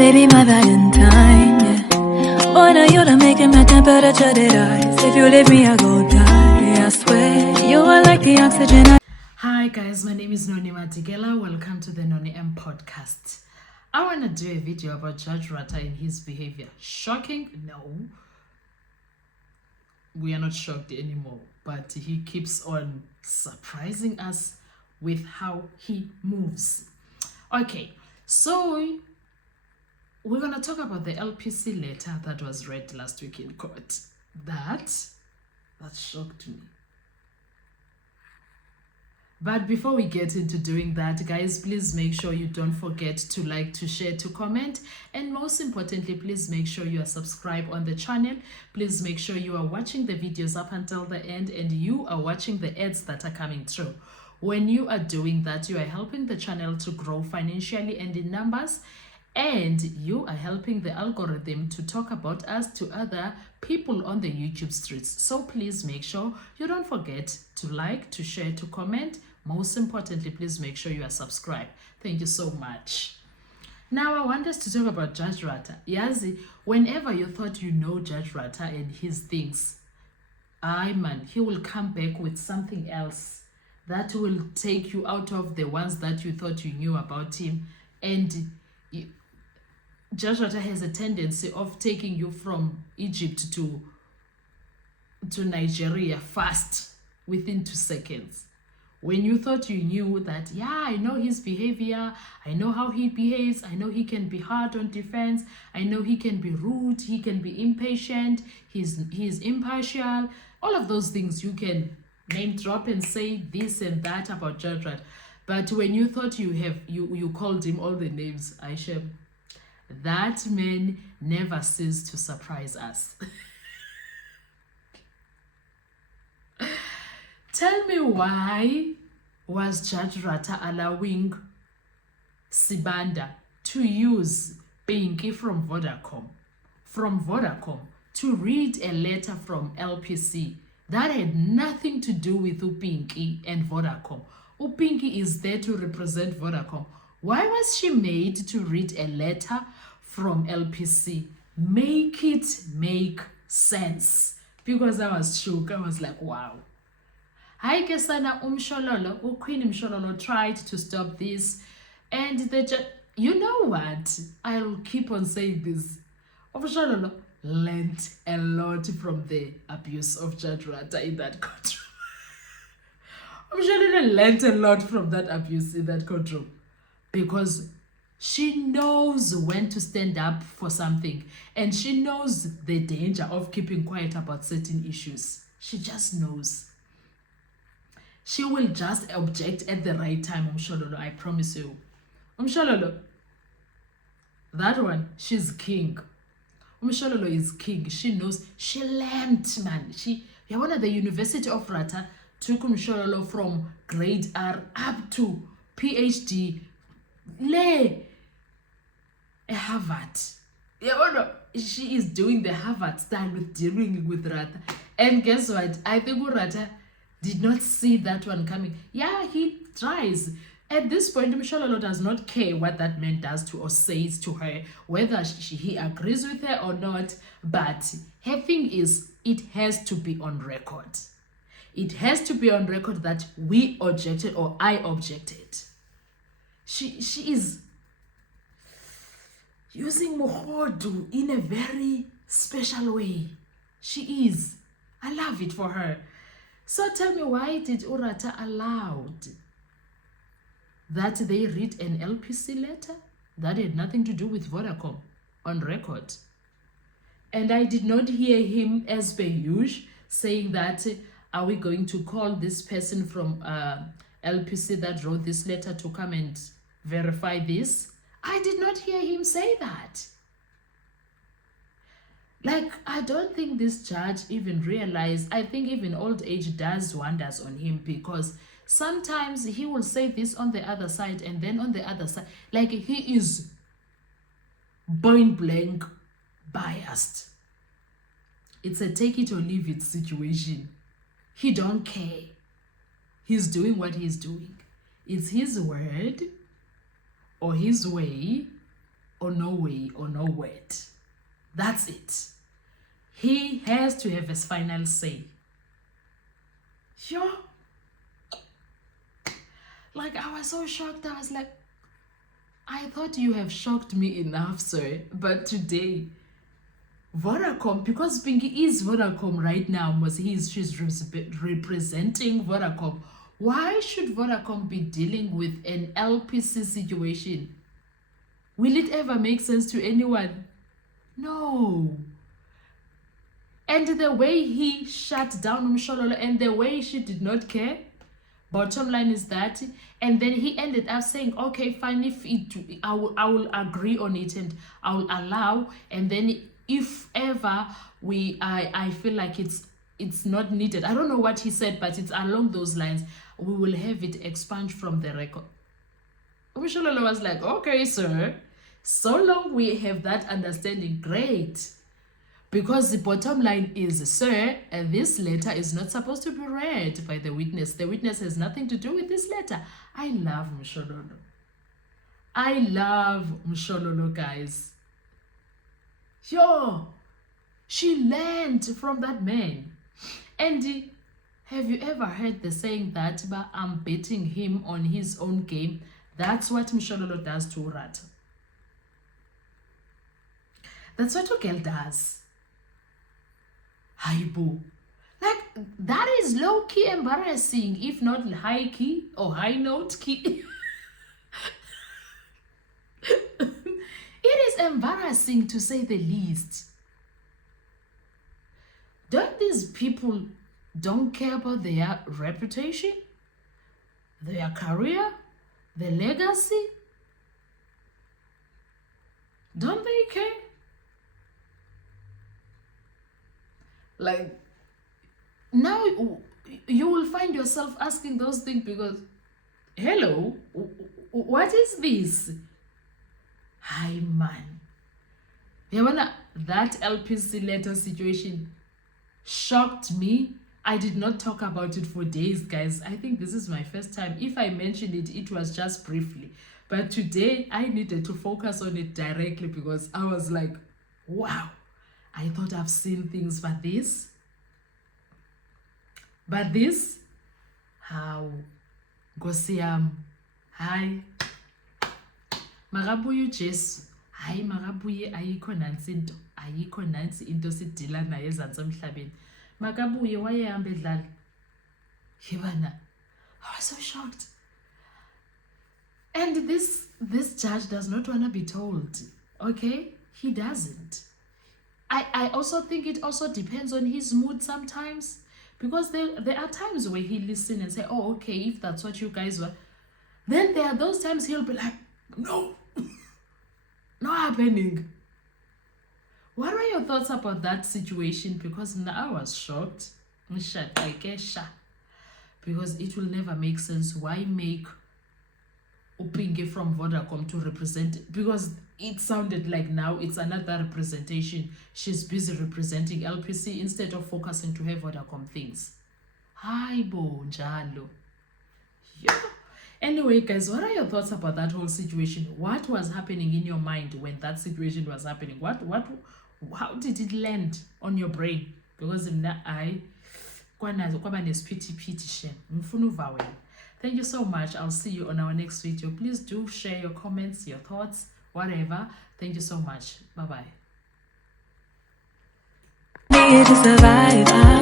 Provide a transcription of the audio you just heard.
baby, my Valentine, yeah. Boy, now you're making my temperature rise. If you leave me, I go die. I swear, you are like the oxygen. Hi guys, my name is Noni Matigela. Welcome to the Noni M podcast. I want to do a video about Judge Rata and his behavior. Shocking? No. We are not shocked anymore, but he keeps on surprising us with how he moves. Okay, so we're going to talk about the LPC letter that was read last week in court. That shocked me. But before we get into doing that, guys, please make sure you don't forget to like, to share, to comment, and most importantly, please make sure you are subscribed on the channel. Please make sure you are watching the videos up until the end and you are watching the ads that are coming through. When you are doing that, you are helping the channel to grow financially and in numbers, and you are helping the algorithm to talk about us to other people on the YouTube streets. So please make sure you don't forget to like, to share, to comment. Most importantly, please make sure you are subscribed. Thank you so much. Now I want us to talk about Judge Rata. Yazi, whenever you thought you know Judge Rata and his things, he will come back with something else that will take you out of the ones that you thought you knew about him. And Judge Rata has a tendency of taking you from Egypt to Nigeria fast, within 2 seconds. When you thought you knew that, yeah, I know his behavior, I know how he behaves, I know he can be hard on defense, I know he can be rude, he can be impatient, he's impartial, all of those things you can name drop and say this and that about Judge Rata. But when you thought you called him all the names, Aisha, that man never ceased to surprise us. Tell me, why was Judge Rata allowing Sibanda to use Pinky from Vodacom to read a letter from LPC that had nothing to do with Upinki and Vodacom? Upinki is there to represent Vodacom. Why was she made to read a letter from LPC? Make it make sense. Because I was shook. I was like, wow. Hi, Kesana Umshololo, Queen Umshololo tried to stop this. And you know what? I'll keep on saying this. Umshololo learned a lot from the abuse of Judge Rata in that courtroom. Umshololo learned a lot from that abuse in that courtroom. Because she knows when to stand up for something. And she knows the danger of keeping quiet about certain issues. She just knows. She will just object at the right time, Umshololo, I promise you. Umshololo, that one, she's king. Umshololo is king. She knows. She learned, man. One at the University of Rata took Umshololo from grade R up to PhD. Harvard. She is doing the Harvard style with dealing with Rata. And guess what? I think Rata did not see that one coming. Yeah, he tries. At this point, Umshololo does not care what that man does to or says to her, whether he agrees with her or not. But her thing is, it has to be on record. It has to be on record that we objected or I objected. She is using Mohodu in a very special way. She is. I love it for her. So tell me, why did Urata allow that they read an LPC letter that had nothing to do with Vodacom on record? And I did not hear him, as per usual, saying that, are we going to call this person from LPC that wrote this letter to come and verify this? I did not hear him say that. Like, I don't think this judge even realized. I think even old age does wonders on him, because sometimes he will say this on the other side and then on the other side. Like, he is point blank biased. It's a take it or leave it situation. He don't care. He's doing what he's doing. It's his word or his way or or no way or no word. That's it. He has to have his final say. Sure. Like, I was so shocked. I was like, I thought you have shocked me enough, sir. But today, Vodacom, because Pinky is Vodacom right now, she's representing Vodacom. Why should Vodacom be dealing with an LPC situation? Will it ever make sense to anyone? No. And the way he shut down Mshololo and the way she did not care, bottom line is that, and then he ended up saying, okay, fine, I will agree on it and I will allow, and then if ever I feel like it's not needed, I don't know what he said, but it's along those lines, we will have it expunged from the record. Mshololo was like, okay, sir, so long we have that understanding, great. Because the bottom line is, sir, this letter is not supposed to be read by the witness. The witness has nothing to do with this letter. I love Mshololo. I love Mshololo, guys. Yo, she learned from that man. And have you ever heard the saying that I'm betting him on his own game? That's what Mshololo does to Rata. That's what a girl does. Haibo. Like, that is low-key embarrassing, if not high-key or high-note key. It is embarrassing, to say the least. Don't these people don't care about their reputation, their career, their legacy? Don't they care? Like, now you will find yourself asking those things because, hello, what is this? Hi, man. That LPC letter situation shocked me. I did not talk about it for days, guys. I think this is my first time. If I mentioned it, it was just briefly. But today, I needed to focus on it directly because I was like, wow. I thought I've seen things, but this, how, Gosiam, hi, Marabuyu Jesu, hi, Marabuye, ayikho nansi into sidila naye ezantsi emhlabeni. Makabuye wayehamba edlala. Yebana, I was so shocked. And this judge does not want to be told, okay? He doesn't. I also think it also depends on his mood sometimes, because there are times where he listens and say, oh, okay, if that's what you guys were. Then there are those times he'll be like, no, not happening. What are your thoughts about that situation? Because now I was shocked. Because it will never make sense. Why make Upinge from Vodacom to represent? Because it sounded like now it's another representation. She's busy representing LPC instead of focusing to her Vodacom things. Hi, bo njalo. Yeah. Anyway, guys, what are your thoughts about that whole situation? What was happening in your mind when that situation was happening? How did it land on your brain? Because in that thank you so much. I'll see you on our next video. Please do share your comments, your thoughts, whatever. Thank you so much. Bye-bye. Need to survive.